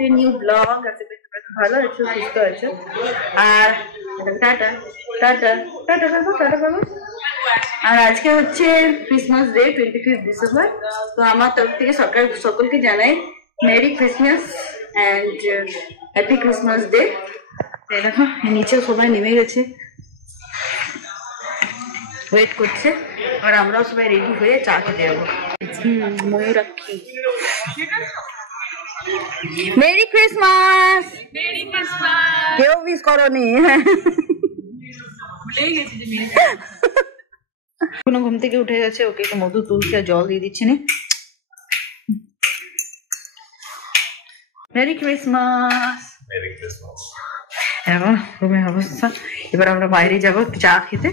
Two new blog. আশা করি ভালো আছো, সুস্থ আছো। আর টাটা টাটা টাটা করবো, টাটা করবো। আর আজকে হচ্ছে ক্রিসমাস ডে, 25 ডিসেম্বর। তো আমার তরফ থেকে সকলকে জানাই merry Christmas and happy Christmas day. দেখো নিচেও সবাই নেমে গেছে, ওয়েট করছে। আর আমরাও সবাই রেডি হয়ে চা খেতে যাবো। Mayurakshi, merry Christmas. কেউ মিস করনি? কোনো ঘুম থেকে উঠে গেছে, ওকে একটু মধু তুলছে, জল দিয়ে দিচ্ছে না। Merry Christmas. এখন রুমের অবস্থা। এবার আমরা বাইরে যাবো একটু চা খেতে।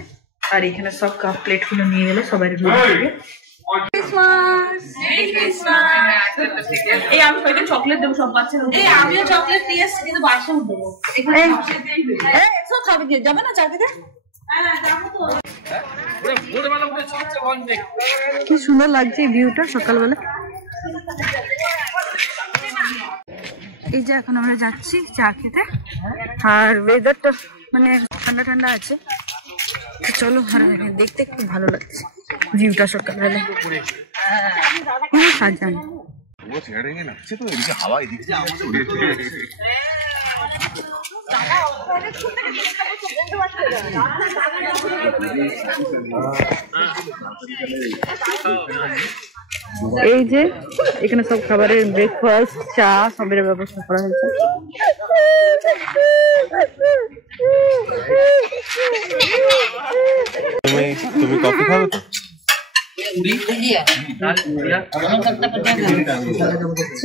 আর এখানে সব কাপ প্লেট গুলো নিয়ে গেলে সবাই রুম থেকে। Christmas, merry Christmas. এই আমি কয়টা চকলেট দেবো সব বাচ্চাদের। এই আমিও চকলেট নিয়ে এসেছি, কিন্তু বাসা দেবো। এই সব খাবে কি? যাবে না চা খেতে? কি সুন্দর লাগছে ভিউটা সকালবেলা। এই যে এখন আমরা যাচ্ছি চা খেতে। আর ওয়েদারটা মানে ঠান্ডা ঠান্ডা আছে, চলো। আর দেখতে খুব ভালো লাগছে ভিউটা সকালবেলা। সাজান এই যে এখানে সব খাবারের ব্রেকফাস্ট, চা সবের ব্যবস্থা করা হয়েছে। তুমি কফি খাবে তো?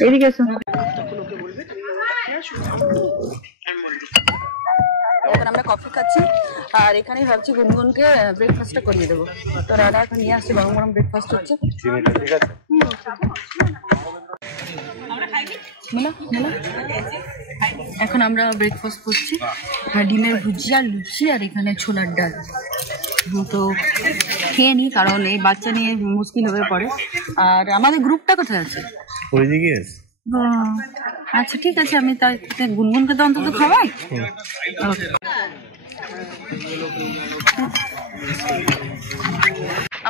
এদিকে এসো। এখন আমরা কফি খাচ্ছি আর এখানেই ভাবছি গুনগুনকে ব্রেকফাস্টটা করিয়ে দেবো। তো রানা এখন নিয়ে আসছে, গরম গরম ব্রেকফাস্ট হচ্ছে। এখন আমরা ব্রেকফাস্ট করছি, ডিমের ভুজিয়া, লুচি আর এখানে ছোলার ডাল। তো খেয়ে নি, কারণ এই বাচ্চা নিয়ে মুশকিল হয়ে পড়ে। আর আমাদের গ্রুপটা কোথায় আছে? আচ্ছা ঠিক আছে, আমি তাই গুনগুনকে তো অন্তত খাওয়াই।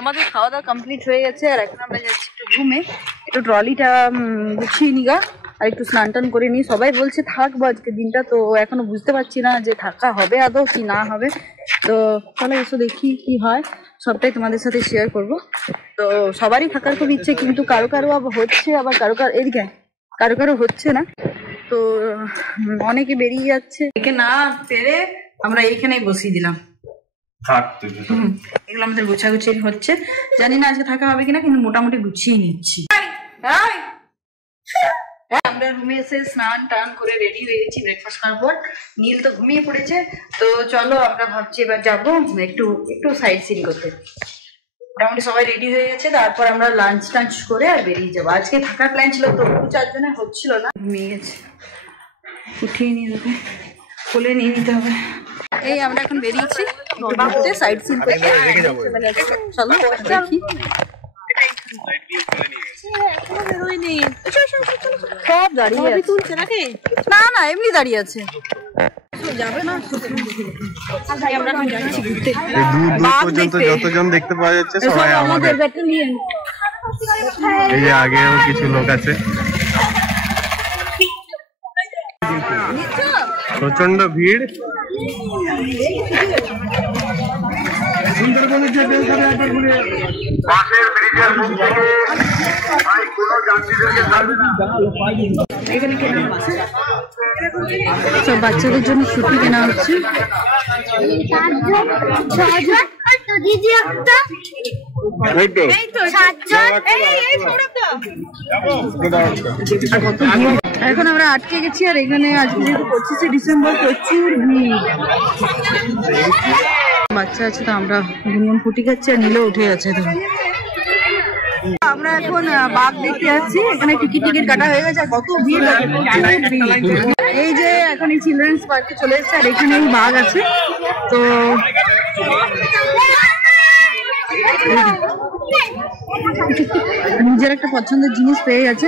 আমাদের খাওয়া দাওয়া কমপ্লিট হয়ে গেছে আর এখন আমরা যাচ্ছি একটু ঘুমে। একটু ট্রলিটা গুছিয়ে নিগা আর একটু স্নান টান করে নিই। সবাই বলছে থাকবো আজকে দিনটা, তো এখনো বুঝতে পারছি না যে থাকা হবে আদৌ কি না হবে। তো চলো এসো দেখি কি হয়, সবটাই তোমাদের সাথে শেয়ার করব। তো সবারই থাকার খুব ইচ্ছে, কিন্তু কারো কারো আবার হচ্ছে, আবার কারো কারো এদিকে কারো কারো হচ্ছে না। তো অনেকে বেরিয়ে যাচ্ছে, একে না পেরে আমরা এইখানেই বসিয়ে দিলাম। এগুলো আমাদের গুছাগুছি হচ্ছে, জানি না আজকে থাকা হবে কিনা, কিন্তু মোটামুটি গুছিয়ে নিচ্ছি। আমরা রুমে এসে স্নান টান করে রেডি হয়ে গেছি ব্রেকফাস্ট করার পর। নীল তো ঘুমিয়ে পড়েছে। তো চলো আমরা ভাবছি এবার যাবো একটু একটু সাইড সিন করতে। মোটামুটি সবাই রেডি হয়ে গেছে, তারপর আমরা লাঞ্চ টাঞ্চ করে আর বেরিয়ে যাবো। আজকে থাকার প্ল্যান ছিল, তো 2-4 জনে হচ্ছিল না, ঘুমিয়ে গেছে। উঠিয়ে নিয়ে যাবে, কোলে নিয়ে নিতে হবে। এই আমরা এখন বেরিয়েছি ঘুরতে, সাইড সিন করতে। চলো দেখি। সব দাঁড়িয়ে তুলছে নাকি? না না, এমনি দাঁড়িয়ে আছে, যাবে না। যতজন দেখতে পাওয়া যাচ্ছে সবাই আমাদের। এই যে আগেও কিছু লোক আছে, প্রচন্ড ভিড়। সব বাচ্চাদের জন্য ছুটি কেনা হচ্ছে। এখন আমরা আটকে গেছি, আর এখানে আজকে যেহেতু 25শে ডিসেম্বর প্রচুর ভিড়। বাচ্চা আছে, তো আমরা গুনগুন ফুটি খাচ্ছি আর নীলও উঠে গেছে। আমরা এখন বাঘ দেখতে যাচ্ছি, এখানে টিকিট কাটা হয়ে গেছে। কত ভিড়, এই যে এখন এই চিলড্রেন্স পার্কে চলে এসেছে, আর এখানে বাঘ আছে। তো নিজের একটা পছন্দের জিনিস পেয়ে গেছে।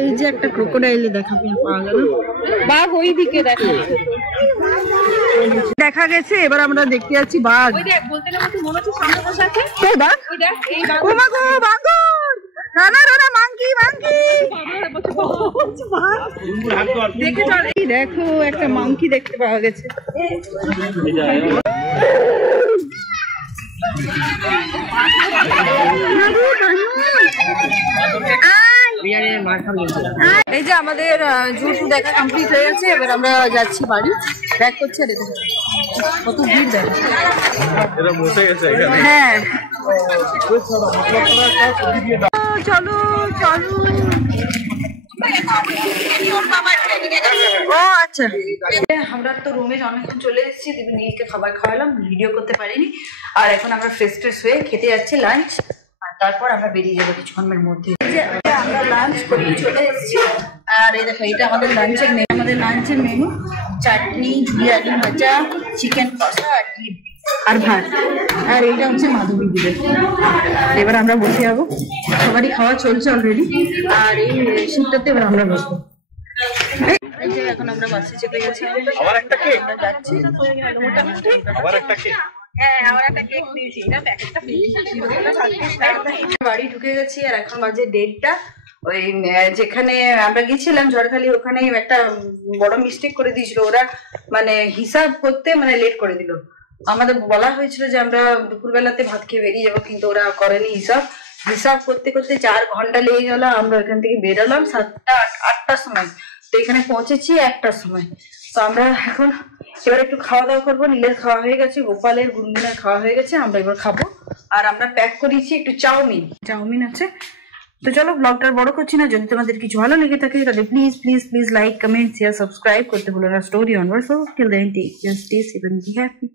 এই যে একটা ক্রোকোডাইল দেখা পাওয়া গেল, বাঘ ওই দিকে দেখা গেছে। এবার আমরা দেখতে যাচ্ছি বাঘ। দেখো একটা মাংকি দেখতে পাওয়া গেছে। এই যে আমাদের জু দেখা কমপ্লিট হয়ে গেছে। এবার আমরা যাচ্ছি বাড়ি, ব্যাক করছি। আর দেখো কত ভিড়, দেখো। হ্যাঁ চলো চলো। ও আচ্ছা, আমরা তো রুমে অনেকক্ষণ চলে এসেছি। নীলকে খাবার খাওয়ালাম, ভিডিও করতে পারিনি। আর এখন আমরা ফ্রেশ ট্রেশ হয়ে খেতে যাচ্ছি লাঞ্চ। আর তারপর আমরা বেরিয়ে যাবো কিছুক্ষণের মধ্যে। আমরা লাঞ্চ করে চলে এসেছি। আর এই দেখো, এটা আমাদের লাঞ্চের মেনু। আমাদের লাঞ্চের মেনু চাটনি, ঝুড়ি আলু ভাজা, চিকেন কষা আর ডিম আর ভাত। আর এইটা হচ্ছে মাধবী দিবে। এবার আমরা বসে যাবো, সবারই খাওয়া চলছে অলরেডি। আর এই সিটটাতে এবার আমরা বসবো। এখন আমরা বাসে চেপে গেছি, যাচ্ছি। বাড়ি ঢুকে গেছি। আর এখন বাজে 1:30। ওই যেখানে আমরা গেছিলাম ঝড়খালি, ওখানে একটা বড় মিস্টেক করে দিয়েছিল ওরা, মানে হিসাব করতে মানে লেট করে দিল। আমাদের বলা হয়েছিল যে আমরা দুপুরবেলাতে ভাত খেয়ে বেরিয়ে যাবো, কিন্তু ওরা করেনি হিসাব করতে করতে 4 ঘন্টা লেগে গেল। আমরা ওখান থেকে বেরোলাম 7টা-8টার সময়, তো এখানে পৌঁছেছি 1টার সময়। তো আমরা এখন এবার একটু খাওয়া দাওয়া করবো। নীলের খাওয়া হয়ে গেছে, গোপালের, গুনগুনের খাওয়া হয়ে গেছে, আমরা এবার খাবো। আর আমরা প্যাক করেছি একটু চাউমিন আছে। তো চলো, ব্লগটার বড় করছি না। যদি তোমাদের কিছু ভালো লেগে থাকে তাহলে please please please like, comment, share, subscribe করতে ভুলো না। Story onward. So till then take care, stay safe and be happy.